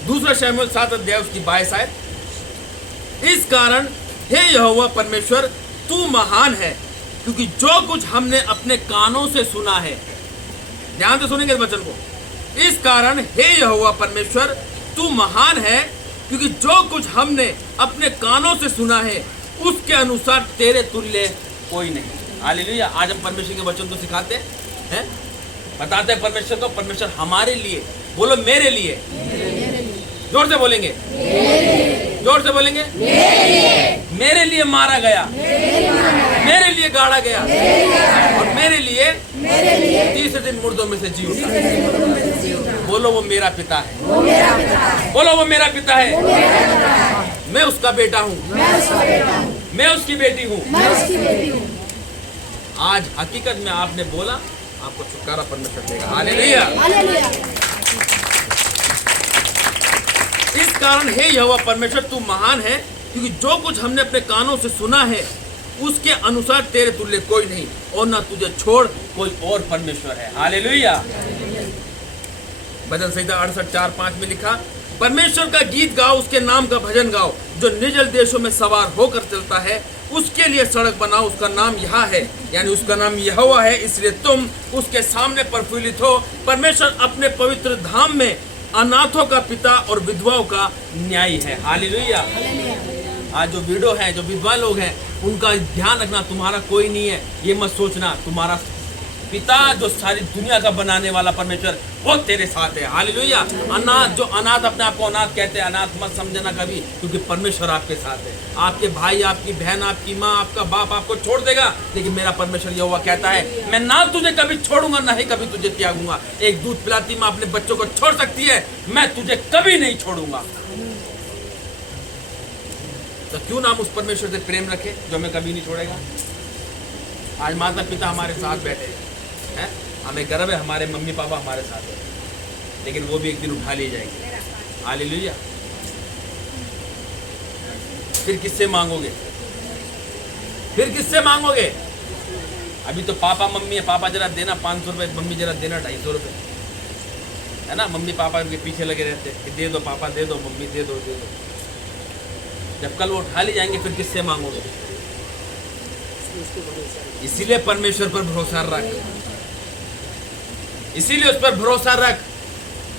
दूसरा शमूएल 7 अध्याय उसकी 22 आयत, इस कारण हे यहोवा परमेश्वर तू महान है, क्योंकि जो कुछ हमने अपने कानों से सुना है। ध्यान से सुनेंगे इस वचन को। इस कारण हे यहोवा परमेश्वर तू महान है, क्योंकि जो कुछ हमने अपने कानों से सुना है उसके अनुसार तेरे तुल्य कोई नहीं। हालेलुया। आज हम परमेश्वर के वचन को सिखाते हैं, बताते हैं परमेश्वर को। परमेश्वर हमारे लिए, बोलो मेरे लिए, जोर से बोलेंगे, जोर से बोलेंगे, मेरे लिए मारा गया, मेरे लिए गाड़ा गया, और मेरे लिए तीसरे दिन मुर्दों में से जी उठा। बोलो वो मेरा पिता है, बोलो वो मेरा पिता है। मैं उसका बेटा हूँ, मैं उसकी बेटी हूँ। आज हकीकत में आपने बोला, आपको छुटकारा परमेश्वर देगा। हालेलुया। इस कारण हे यहोवा परमेश्वर तू महान है, क्योंकि जो कुछ हमने अपने कानों से सुना है उसके अनुसार तेरे तुल्य कोई नहीं, और ना तुझे छोड़ कोई और परमेश्वर है। हालेलुया। भजन संहिता 68:4-5 में लिखा, परमेश्वर का गीत गाओ, उसके नाम का भजन गाओ, जो निर्जल देशों में सवार होकर चलता है। उसके लिए सड़क बनाओ, उसका नाम यहाँ है, यानी उसका नाम यहोवा है, इसलिए तुम उसके सामने प्रफुल्लित हो। परमेश्वर अपने पवित्र धाम में अनाथों का पिता और विधवाओं का न्यायी है। हालेलुया। आज जो विडो हैं, जो विधवा लोग हैं, उनका ध्यान रखना। तुम्हारा कोई नहीं है ये मत सोचना, तुम्हारा पिता जो सारी दुनिया का बनाने वाला परमेश्वर वो तेरे साथ है। हालेलुया। अनाथ जो अनाथ अपने आप को अनाथ कहते हैं, अनाथ मत समझना कभी, क्योंकि परमेश्वर आपके साथ है। आपके भाई, आपकी बहन, आपकी माँ, आपका बाप आपको छोड़ देगा, लेकिन मेरा परमेश्वर यहोवा कहता है मैं ना तुझे कभी छोड़ूंगा ना ही कभी तुझे त्यागूंगा। एक दूध पिलाती माँ अपने बच्चों को छोड़ सकती है, मैं तुझे कभी नहीं छोड़ूंगा। तो क्यों ना हम उस परमेश्वर से प्रेम रखें जो हमें कभी नहीं छोड़ेगा। आज माता पिता हमारे साथ बैठे हैं, हमें गर्व है हमारे मम्मी पापा हमारे साथ है, लेकिन वो भी एक दिन उठा लिए जाएंगे। हालेलुया। फिर किससे मांगोगे? फिर किससे मांगोगे? अभी तो पापा मम्मी है, पापा जरा देना 500 रुपए, मम्मी जरा देना 250 रुपए, है ना। मम्मी पापा के पीछे लगे रहते कि दे दो पापा, दे दो मम्मी, दे दो दे दो। जब कल वो उठा ले जाएंगे फिर किससे मांगोगे? इसीलिए परमेश्वर पर भरोसा रख, इसीलिए उस पर भरोसा रख।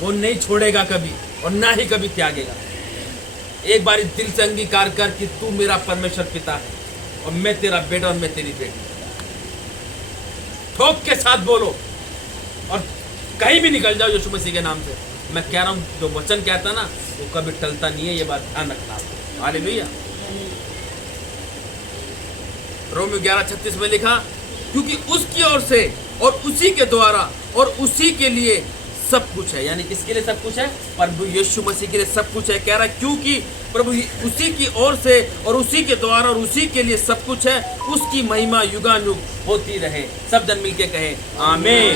वो नहीं छोड़ेगा कभी और ना ही कभी त्यागेगा। एक बार दिल से अंगीकार कर कि तू मेरा परमेश्वर पिता है और मैं तेरा बेटा और मैं तेरी बेटी। ठोक के साथ बोलो और कहीं भी निकल जाओ यीशु मसीह के नाम से। मैं कह रहा हूं जो वचन कहता ना वो कभी टलता नहीं है, ये बात ध्यान रखना। हालेलुया। रोमियो 11:36 में लिखा, क्योंकि उसकी ओर से और उसी के द्वारा और उसी के लिए सब कुछ है। यानी किसके लिए सब कुछ है? प्रभु यीशु मसीह के लिए सब कुछ है। कह रहा है क्योंकि प्रभु उसी की ओर से और उसी के द्वारा और उसी के लिए सब कुछ है, उसकी महिमा युगानुग होती रहे। सब जन मिलके कहे आमीन।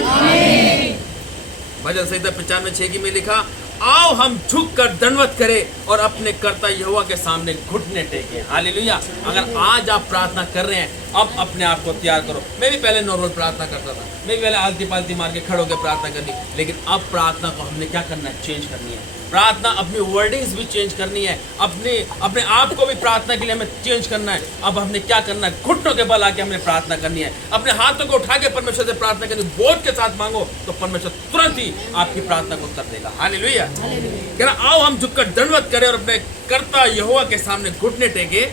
भजन संहिता 95:6 में लिखा, आओ हम झुक कर दंडवत करें और अपने कर्ता यहोवा के सामने घुटने टेकें। हालेलुया। अगर आज आप प्रार्थना कर रहे हैं, अब अपने आप को तैयार करो। मैं भी पहले नॉर्मल प्रार्थना करता था, मैं भी पहले आलती पालती मार के खड़े होकर प्रार्थना करनी, लेकिन अब प्रार्थना को हमने क्या करना है? चेंज करनी है। प्रार्थना अपनी वर्डिंग्स भी चेंज करनी है, अपने आप को भी प्रार्थना के लिए हमें चेंज करना है। अब हमने क्या करना है? घुटनों के बल आके हमने प्रार्थना करनी है। अपने हाथों को उठा के परमेश्वर से प्रार्थना करनी, बोझ के साथ मांगो तो परमेश्वर तुरंत ही आपकी प्रार्थना को उत्तर देगा। हालेलुया। कह रहा आओ हम झुककर दंडवत करें और अपने कर्ता यहोवा के सामने घुटने टेके।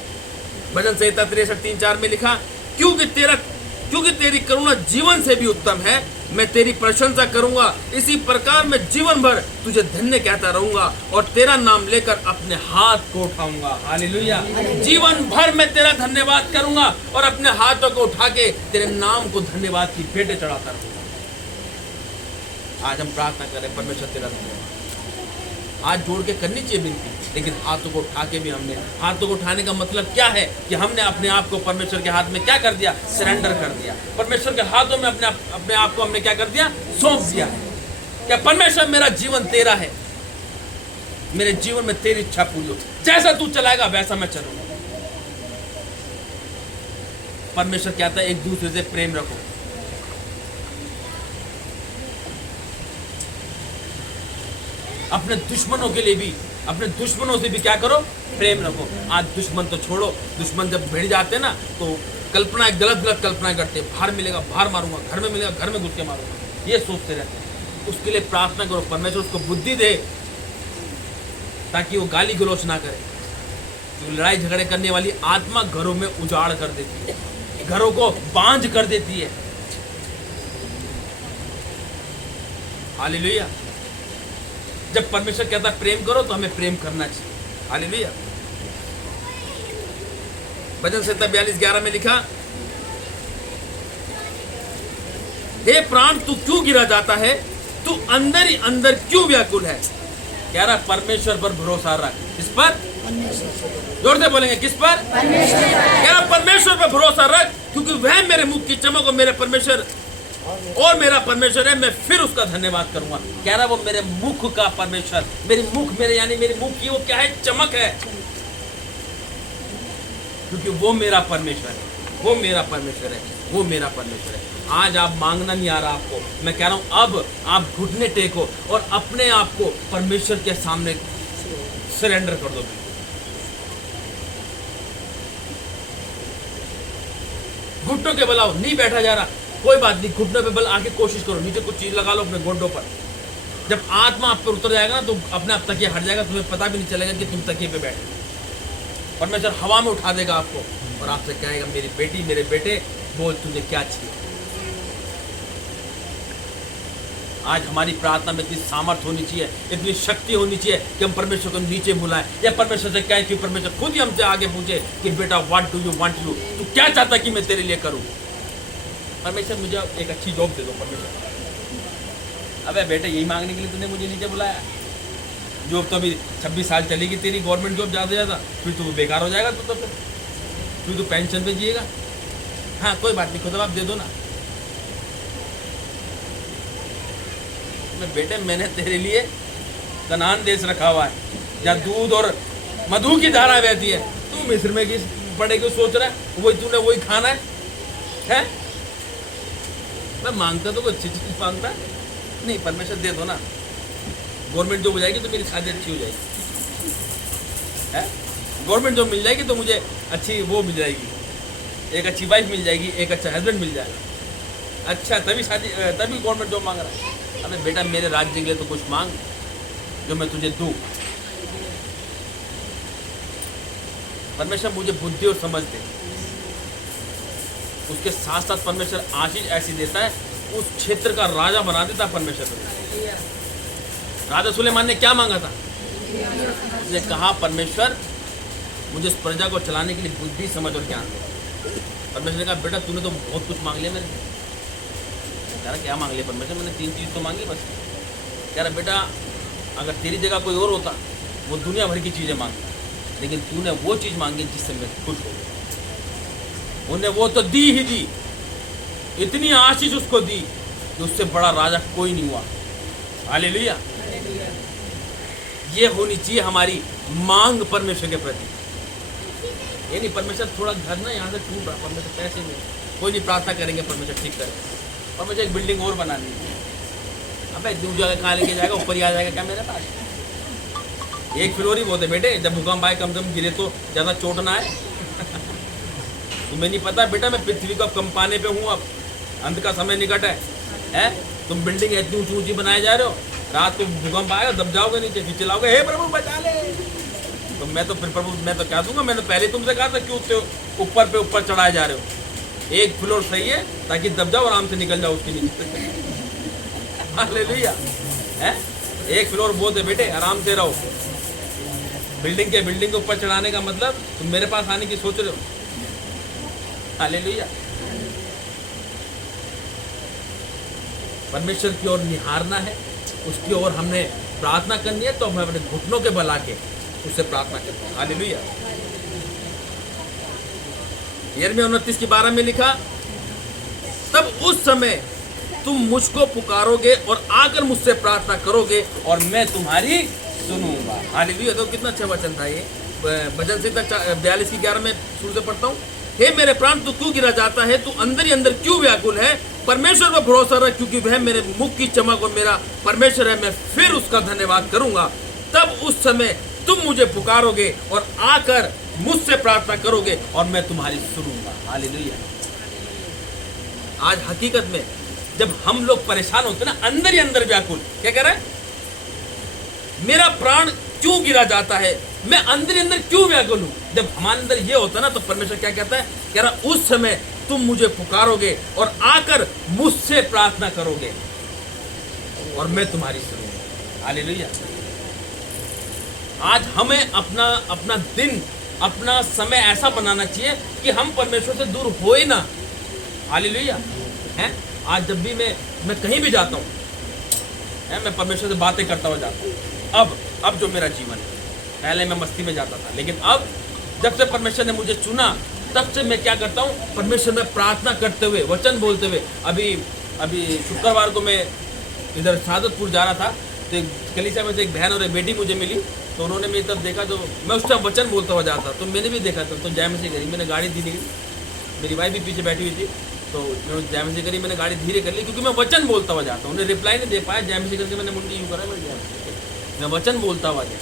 भजन संहिता 63:3-4 में लिखा, क्योंकि तेरी करुणा जीवन से भी उत्तम है, मैं तेरी प्रशंसा करूंगा। इसी प्रकार मैं जीवन भर तुझे धन्य कहता रहूंगा और तेरा नाम लेकर अपने हाथ को उठाऊंगा। हालेलुया। जीवन भर मैं तेरा धन्यवाद करूंगा और अपने हाथों को उठा के तेरे नाम को धन्यवाद की भेंटें चढ़ाता रहूंगा। आज हम प्रार्थना करें, परमेश्वर तेरा धन्यवाद। आज जोड़ के करनी चाहिए विनती, लेकिन हाथों को उठा के भी हमने, हाथों को उठाने का मतलब क्या है? कि हमने अपने आप को परमेश्वर के हाथ में क्या कर दिया? सरेंडर कर दिया। परमेश्वर के हाथों में अपने आप को हमने क्या कर दिया? सौंप दिया है। क्या परमेश्वर मेरा जीवन तेरा है, मेरे जीवन में तेरी इच्छा पूरी हो, जैसा तू चलाएगा वैसा मैं चलूंगा। परमेश्वर कहता है एक दूसरे से प्रेम रखो। अपने दुश्मनों के लिए भी, अपने दुश्मनों से भी क्या करो? प्रेम रखो। आज दुश्मन तो छोड़ो, दुश्मन जब भिड़ जाते हैं ना तो कल्पनाएं, गलत कल्पनाएं करते हैं। बाहर मिलेगा बाहर मारूंगा, घर में मिलेगा घर में घुस के मारूंगा, ये सोचते रहते हैं। उसके लिए प्रार्थना करो, परमेश्वर उसको बुद्धि दे ताकि वो गाली गलौच ना करे। तो लड़ाई झगड़े करने वाली आत्मा घरों में उजाड़ कर देती है, घरों को बांझ कर देती है। हालेलुया। जब परमेश्वर कहता है प्रेम करो तो हमें प्रेम करना चाहिए। हालेलुया। भजन संहिता 42:11 में लिखा, हे प्राण तू क्यों गिरा जाता है, तू अंदर ही अंदर क्यों व्याकुल है। कह रहा परमेश्वर पर भरोसा रख। किस पर? जोर से बोलेंगे, किस पर? कह रहा परमेश्वर पर भरोसा रख, क्योंकि वह मेरे मुख की चमक और मेरे परमेश्वर और मेरा परमेश्वर है, मैं फिर उसका धन्यवाद करूंगा। कह रहा वो मेरे मुख का परमेश्वर, मेरी मुख, मेरे यानी मेरे मुख की वो क्या है? चमक है, क्योंकि वो मेरा परमेश्वर है, वो मेरा परमेश्वर है, वो मेरा परमेश्वर है। आज आप मांगना नहीं आ रहा आपको, मैं कह रहा हूं अब आप घुटने टेको और अपने आप को परमेश्वर के सामने सरेंडर कर दो। घुटनों के बल आओ, नहीं बैठा जा रहा, कोई बात नहीं, घुटनों पे बल आके कोशिश करो, नीचे कुछ चीज लगा लो अपने घुटनों पर। जब आत्मा आप पर उतर जाएगा ना तो अपने आप तकिया हट जाएगा, तुम्हें पता भी नहीं चलेगा कि तुम तकिए पे बैठे। परमेश्वर हवा में उठा देगा आपको और आपसे कहेगा मेरी बेटी, मेरे बेटे, बोल तुझे क्या चाहिए। आज हमारी प्रार्थना में इतनी सामर्थ्य होनी चाहिए, इतनी शक्ति होनी चाहिए कि हम परमेश्वर को नीचे बुलाएं या परमेश्वर से कहें कि परमेश्वर खुद ही हमसे आगे पूछे कि बेटा what do you want you, तू क्या चाहता कि मैं तेरे लिए करूं। परमेश्वर मुझे एक अच्छी जॉब दे दो परमेश्वर। अबे बेटा यही मांगने के लिए तूने मुझे नीचे बुलाया। जॉब तो अभी 26 साल चलेगी तेरी गवर्नमेंट जॉब ज़्यादा से ज़्यादा, फिर तू बेकार हो जाएगा। फिर तू पेंशन पे जिएगा। हाँ कोई बात नहीं, खुद आप दे दो ना। बेटे मैंने तेरे लिए कनान देश रखा हुआ है जहाँ दूध और मधु की धारा बहती है। तू मिस्र में किस बड़े को सोच रहा है, वही तूने वही खाना है? मैं मांगता तो कोई अच्छी चीज मांगता नहीं। परमेश्वर दे दो ना, गवर्नमेंट जॉब हो जाएगी तो मेरी शादी अच्छी हो जाएगी है। गवर्नमेंट जॉब मिल जाएगी तो मुझे अच्छी वो मिल जाएगी, एक अच्छी वाइफ मिल जाएगी, एक अच्छा हस्बैंड मिल जाएगा। अच्छा तभी शादी, तभी गवर्नमेंट जॉब मांग रहा है। अबे बेटा मेरे राज्य के लिए तो कुछ मांग जो मैं तुझे दूं। परमेश्वर मुझे बुद्धि और समझ दे। उसके साथ साथ परमेश्वर आशीष ऐसी देता है, उस क्षेत्र का राजा बना देता है परमेश्वर। राजा सुलेमान ने क्या मांगा था? उसने कहा परमेश्वर मुझे इस प्रजा को चलाने के लिए बुद्धि समझ और ज्ञान दे। परमेश्वर ने कहा बेटा तूने तो बहुत कुछ मांग लिया मेरे से। कह रहा क्या मांग लिया परमेश्वर? मैंने 3 चीज़ तो मांगी बस। कह रहा बेटा अगर तेरी जगह कोई और होता वो दुनिया भर की चीज़ें मांगता, लेकिन तूने वो चीज़ मांगी जिससे मैं खुश हो गया। उन्हें वो तो दी ही दी, इतनी आशीष उसको दी कि उससे बड़ा राजा कोई नहीं हुआ। हालेलुया। ये होनी चाहिए हमारी मांग परमेश्वर के प्रति। ये नहीं परमेश्वर थोड़ा घर ना यहाँ से टूट रहा, परमेश्वर पैसे में कोई नहीं, प्रार्थना करेंगे परमेश्वर ठीक करे। और मुझे एक बिल्डिंग और बनानी है। अबे दूर जगह कहाँ लेके जाएगा, ऊपर ही आ जाएगा क्या मेरे पास? एक फ्लोर ही बहुत है बेटे, जब भूकंप आए कम से कम गिरे तो ज़्यादा चोट ना आए। तुम्हें नहीं पता बेटा मैं पृथ्वी को कंपाने पे हूँ, अब अंत का समय निकट है? तुम बिल्डिंग इतनी ऊंची ऊंची बनाए जा रहे हो, रात को भूकंप आएगा दब जाओगे नीचे, फिर चिल्लाओगे हे प्रभु बचा ले। तो मैं तो फिर प्रभु मैं तो क्या दूंगा? मैंने पहले तुमसे कहा था क्यों ऊपर पे ऊपर चढ़ाए जा रहे हो? एक फ्लोर सही है ताकि दब जाओ आराम से निकल जाओ उसके नीचे। हालेलुया है। एक फ्लोर बहुत है बेटे, आराम से रहो। बिल्डिंग के ऊपर चढ़ाने का मतलब तुम मेरे पास आने की सोच रहे हो। हालेलुया। परमेश्वर की ओर निहारना है, उसकी ओर हमने प्रार्थना करनी है, तो हम अपने घुटनों के बल आके उससे प्रार्थना करते हैं। हालेलुया। यिर्मयाह 29:12 में लिखा तब उस समय तुम मुझको पुकारोगे और आकर मुझसे प्रार्थना करोगे और मैं तुम्हारी सुनूंगा। हालेलुया। तो कितना अच्छा वचन था ये। भजन संहिता 42:11 में शुरू से पढ़ता हूँ। हे मेरे प्राण तू क्यों गिरा जाता है, तू अंदर ही अंदर क्यों व्याकुल है? परमेश्वर पर भरोसा रख, क्योंकि वह मेरे मुख की चमक और मेरा परमेश्वर है, मैं फिर उसका धन्यवाद करूंगा। तब उस समय तुम मुझे पुकारोगे और आकर मुझसे प्रार्थना करोगे और मैं तुम्हारी सुनूंगा। हालेलुया। आज हकीकत में जब हम लोग परेशान होते हैं ना, अंदर ही अंदर व्याकुल, क्या कह रहा है? मेरा प्राण क्यों गिरा जाता है, मैं अंदर ही अंदर क्यों व्याकुल हूं? जब हमारे अंदर ये होता है ना, तो परमेश्वर क्या कहता है? कह रहा उस समय तुम मुझे पुकारोगे और आकर मुझसे प्रार्थना करोगे और मैं तुम्हारी सुनूंगा। हालेलुया। आज हमें अपना दिन, अपना समय ऐसा बनाना चाहिए कि हम परमेश्वर से दूर हो ही ना। हालेलुया है। आज जब भी मैं कहीं भी जाता हूँ, मैं परमेश्वर से बातें करता हुआ जाता हूँ। अब जो मेरा जीवन है, पहले मैं मस्ती में जाता था, लेकिन अब जब से परमेश्वर ने मुझे चुना तब से मैं क्या करता हूँ? परमेश्वर में प्रार्थना करते हुए, वचन बोलते हुए। अभी शुक्रवार को मैं इधर सादतपुर जा रहा था, तो कलीसिया में से एक बहन और एक बेटी मुझे मिली, तो उन्होंने मेरी तरफ देखा, तो मैं उस टाइम वचन बोलता हुआ जाता, तो मैंने भी देखा था, तो जय मसीह करी। मैंने गाड़ी धीरे, मेरी वाइफ भी पीछे बैठी हुई थी, तो जय मसीह करी, मैंने गाड़ी धीरे कर ली क्योंकि मैं वचन बोलता हुआ जाता हूँ। उन्हें रिप्लाई नहीं दे पाया, जय मसीह करके मैंने मुंडी यूँ करा, मैं वचन बोलता हुआ गया।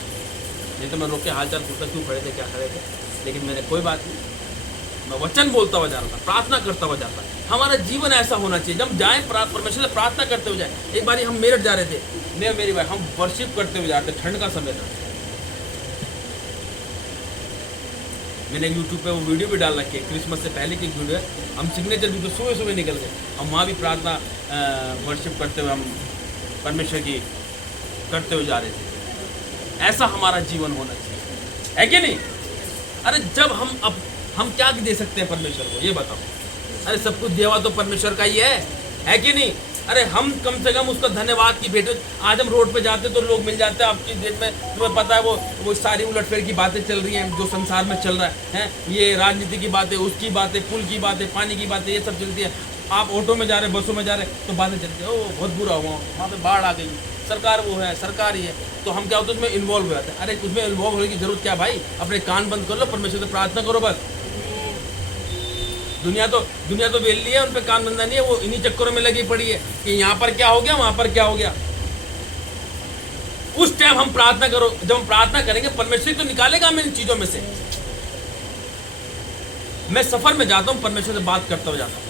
नहीं तो मैं रोक के हालचाल पूछता क्यों खड़े थे, क्या खड़े थे, लेकिन मैंने कोई बात नहीं, मैं वचन बोलता हुआ जा रहा था, प्रार्थना करता हुआ जाता। हमारा जीवन ऐसा होना चाहिए, जब जाए परमेश्वर से प्रार्थना करते हुए जाए। एक बार हम मेरठ जा रहे थे, मैं मेरी भाई, हम वर्शिप करते हुए जाते, ठंड का समय था। मैंने यूट्यूब पे वो वीडियो भी डाल रखी है, क्रिसमस से पहले की वीडियो है। हम सिग्नेचर भी तो सुबह सुबह निकल गए, हम वहाँ भी प्रार्थना वर्शिप करते हुए हम परमेश्वर की करते हुए जा रहे थे। ऐसा हमारा जीवन होना चाहिए, है कि नहीं? अरे जब हम क्या दे सकते हैं परमेश्वर को, ये बताओ। अरे सब कुछ देवा तो परमेश्वर का ही है कि नहीं? अरे हम कम से कम उसका धन्यवाद की भेंट। आज हम रोड पे जाते तो लोग मिल जाते हैं, आपकी डेट में तुम्हें पता है वो सारी उलटफेर की बातें चल रही हैं जो संसार में चल रहा है, ये राजनीति की बातें, उसकी बातें, पुल की बातें, पानी की बातें, ये सब चलती है। आप ऑटो में जा रहे, बसों में जा रहे तो बातें चलती है, ओ बहुत बुरा हुआ, वहाँ पे बाढ़ आ गई, सरकार वो है, सरकार ही है। तो हम क्या होते हैं उसमें इन्वॉल्व हो जाते हैं। अरे उसमें इन्वॉल्व होने की जरूरत क्या भाई? अपने कान बंद कर लो, परमेश्वर से प्रार्थना करो बस। दुनिया तो वेली है, उन पर कान बंदा नहीं है, वो इन्हीं चक्करों में लगी पड़ी है कि यहाँ पर क्या हो गया, वहां पर क्या हो गया। उस टाइम हम प्रार्थना करो, जब हम प्रार्थना करेंगे परमेश्वर तो निकालेगा हमें इन चीजों में से। मैं सफर में जाता हूं, परमेश्वर से बात करते हुए जाता हूं,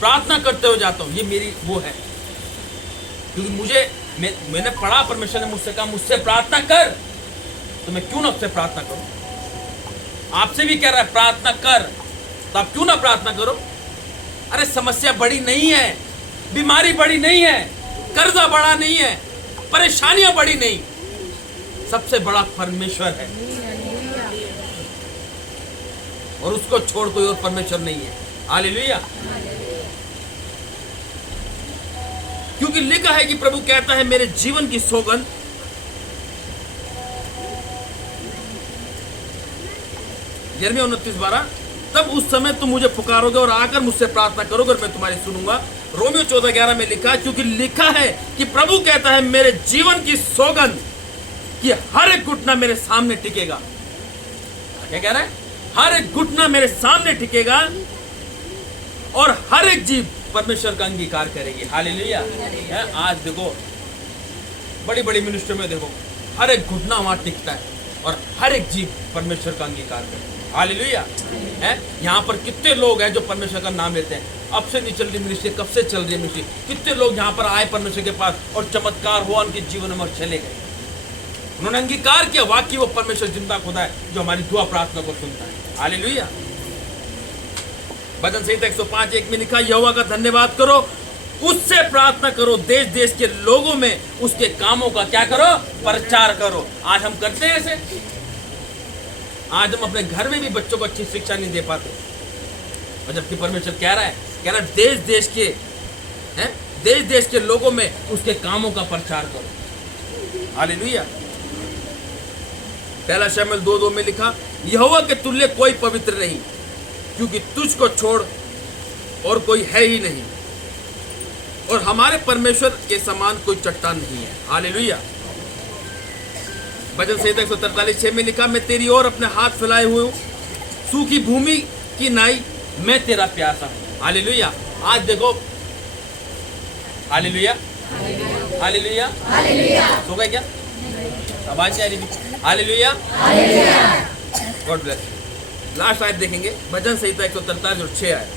प्रार्थना करते हुए जाता हूं, ये मेरी वो है। क्योंकि मैंने पढ़ा, परमेश्वर ने मुझसे कहा मुझसे प्रार्थना कर, तो मैं क्यों ना उससे प्रार्थना करूं? आपसे भी कह रहा है प्रार्थना कर, तो आप क्यों ना प्रार्थना करो? अरे समस्या बड़ी नहीं है, बीमारी बड़ी नहीं है, कर्जा बड़ा नहीं है, परेशानियां बड़ी नहीं, सबसे बड़ा परमेश्वर है और उसको छोड़ कोई और परमेश्वर नहीं है। हालेलुया। क्योंकि लिखा है कि प्रभु कहता है मेरे जीवन की सौगंध, यिर्मयाह 29:12, तब उस समय तुम मुझे पुकारोगे और आकर मुझसे प्रार्थना करोगे और मैं तुम्हारी सुनूंगा। रोमियो 14:11 में लिखा, क्योंकि लिखा है कि प्रभु कहता है मेरे जीवन की सौगंध कि हर एक घुटना मेरे सामने टिकेगा। क्या कह रहा है? हर एक घुटना मेरे सामने टिकेगा और हर एक जीव परमेश्वर का अंगीकार करेगी। हालेलुया। आज देखो बड़ी बड़ी मिनिस्ट्री में देखो, हर एक घुटना वहां टिकता है और हर एक जीव परमेश्वर का अंगीकार करता है। हालेलुया। यहाँ पर कितने लोग हैं जो परमेश्वर का नाम लेते हैं। अब से नहीं चल रही मिनिस्ट्री, कब से चल रही है मिनिस्ट्री? कितने लोग यहाँ पर आए परमेश्वर के पास और चमत्कार हुआ उनके जीवन में और चले गए। उन्होंने अंगीकार किया, वाकई वो परमेश्वर जिंदा खुदा है जो हमारी दुआ प्रार्थना को सुनता है। हालेलुया। भजन संहिता 105:1 में लिखा, यहोवा का धन्यवाद करो, उससे प्रार्थना करो, देश देश के लोगों में उसके कामों का क्या करो? प्रचार करो। आज हम करते हैं ऐसे? आज हम अपने घर में भी बच्चों को अच्छी शिक्षा नहीं दे पाते, और जबकि परमेश्वर कह रहा है देश देश के लोगों में उसके कामों का प्रचार करो। हालेलुया। 1 शमूएल 2:2 में लिखा, यहोवा के तुल्य कोई पवित्र नहीं, क्योंकि तुझको छोड़ और कोई है ही नहीं, और हमारे परमेश्वर के समान कोई चट्टान नहीं है। हालेलुया। भजन संहिता 143:6 में लिखा, मैं तेरी ओर अपने हाथ फैलाए हुए हूँ, सूखी भूमि की नाई मैं तेरा प्यासा हूँ। हालेलुया। आज देखो, हालेलुया हालेलुया हालेलुया। सो गए क्या? आवाज नहीं आ रही? हालेलुया। God bless. लास्ट आयत देखेंगे, भजन संहिता 143 और 6 आयत।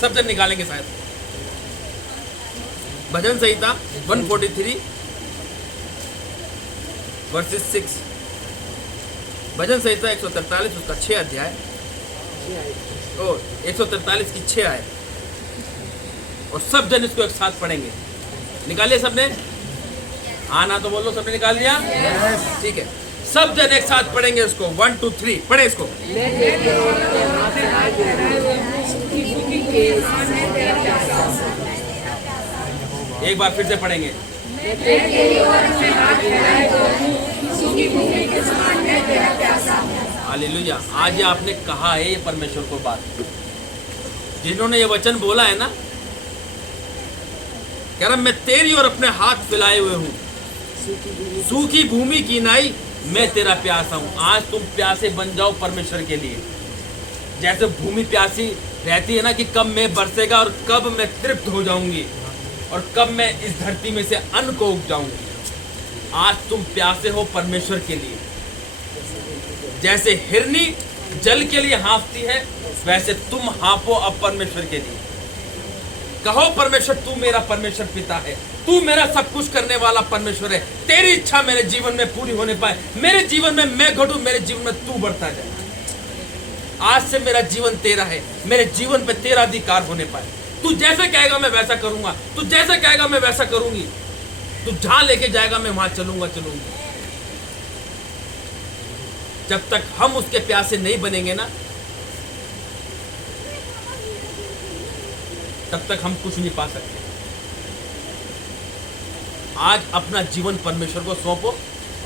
सब जन निकालेंगे शायद। भजन संहिता 143 वर्सेस 6। भजन संहिता 143 उसका 6 अध्याय और 143 की 6 आयत, और सब जन इसको एक साथ पढ़ेंगे। निकालिए सबने? आना तो बोलो, सबने निकाल दिया? ठीक है, सब जन एक साथ पढ़ेंगे इसको। 1 2 3 पढ़े इसको। एक बार फिर से पढ़ेंगे। हालेलुया। आज आपने कहा है ये परमेश्वर को बात, जिन्होंने ये वचन बोला है ना, कह रहा मैं तेरी ओर अपने हाथ फैलाए हुए हूँ, सूखी भूमि की नाई मैं तेरा प्यासा हूँ। आज तुम प्यासे बन जाओ परमेश्वर के लिए, जैसे भूमि प्यासी रहती है ना कि कब मैं बरसेगा और कब मैं तृप्त हो जाऊंगी और कब मैं इस धरती में से अन्न को उग जाऊंगी। आज तुम प्यासे हो परमेश्वर के लिए। जैसे हिरनी जल के लिए हाँफती है, वैसे तुम हाँफो अब परमेश्वर के लिए। कहो परमेश्वर तू मेरा परमेश्वर पिता है, तू मेरा सब कुछ करने वाला परमेश्वर है। तेरी इच्छा मेरे जीवन में पूरी होने पाए, मेरे जीवन में मैं घटूं, मेरे जीवन में तू बढ़ता जाए। आज से मेरा जीवन तेरा है, मेरे जीवन पे तेरा अधिकार होने पाए। तू जैसे कहेगा मैं वैसा करूंगा, तू जैसे कहेगा मैं वैसा करूंगी, तू जहां लेके जाएगा मैं वहां चलूंगा। जब तक हम उसके प्यासे नहीं बनेंगे ना, तब तक हम कुछ नहीं पा सकते। आज अपना जीवन परमेश्वर को सौंपो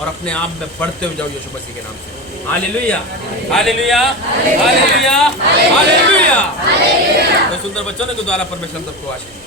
और अपने आप में बढ़ते हुए जाओ यीशु मसीह के नाम से। Hallelujah, hallelujah, hallelujah, hallelujah. तो सुंदर बच्चों के द्वारा परमेश्वर सबको आशीष।